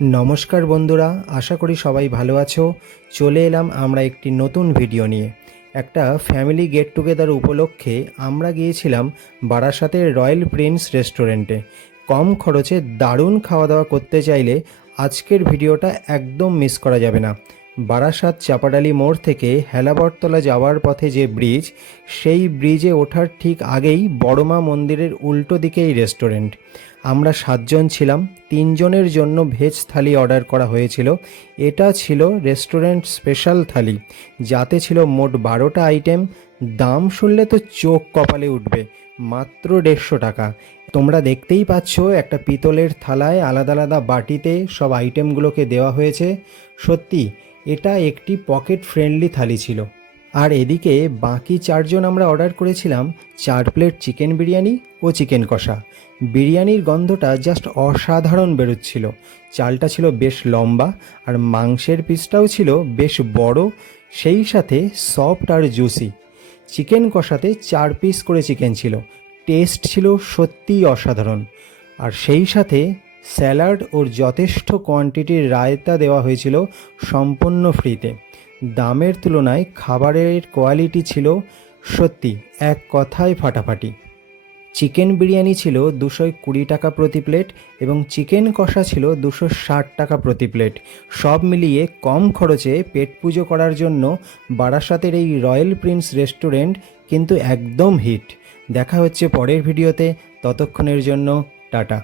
নমস্কার বন্ধুরা, আশা করি সবাই ভালো আছো। চলে এলাম আমরা একটি নতুন ভিডিও নিয়ে। একটা ফ্যামিলি গেট টুগেদার উপলক্ষে আমরা গিয়েছিলাম বারাসাতের রয়্যাল প্রিন্স রেস্টুরেন্টে। কম খরচে দারুণ খাওয়া দাওয়া করতে চাইলে আজকের ভিডিওটা একদম মিস করা যাবে না। বারাসাত চাপাডালি মোড় থেকে হেলাবরতলা যাওয়ার পথে যে ব্রিজ, সেই ব্রিজে ওঠার ঠিক আগেই বড়মা মন্দিরের উল্টো দিকেই রেস্টুরেন্ট। আমরা 7 জন ছিলাম, 3 জনের জন্য ভেজ থালি অর্ডার করা হয়েছিল। এটা ছিল রেস্টুরেন্ট স্পেশাল থালি, যাতে ছিল মোট 12টা আইটেম। দাম শুনলে তো চোখ কপালে উঠবে, মাত্র 150 টাকা। তোমরা দেখতেই পাচ্ছ একটা পিতলের থালায় আলাদা আলাদা বাটিতে সব আইটেমগুলোকে দেওয়া হয়েছে। সত্যি এটা একটি পকেট ফ্রেন্ডলি থালি ছিল। আর এদিকে বাকি 4 জন আমরা অর্ডার করেছিলাম 4 প্লেট চিকেন বিরিয়ানি ও চিকেন কষা। বিরিয়ানির গন্ধটা জাস্ট অসাধারণ বেরোচ্ছিল। চালটা ছিল বেশ লম্বা আর মাংসের পিসটাও ছিল বেশ বড়, সেই সাথে সফট আর জুসি। চিকেন কষাতে 4 পিস করে চিকেন ছিল। টেস্ট ছিল সত্যিই অসাধারণ। আর সেই সাথে স্যালাড ওর যথেষ্ট কোয়ান্টিটির রায়তা দেওয়া হয়েছিল সম্পূর্ণ ফ্রিতে। দামের তুলনায় খাবারের কোয়ালিটি ছিল সত্যি এক কথায় ফাটাফাটি। চিকেন বিরিয়ানি ছিল 220 টাকা প্রতি প্লেট এবং চিকেন কষা ছিল 260 টাকা প্রতি প্লেট। সব মিলিয়ে কম খরচে পেট পুজো করার জন্য বারাসাতের এই রয়্যাল প্রিন্স রেস্টুরেন্ট কিন্তু একদম হিট। দেখা হচ্ছে পরের ভিডিওতে, ততক্ষণের জন্য টাটা।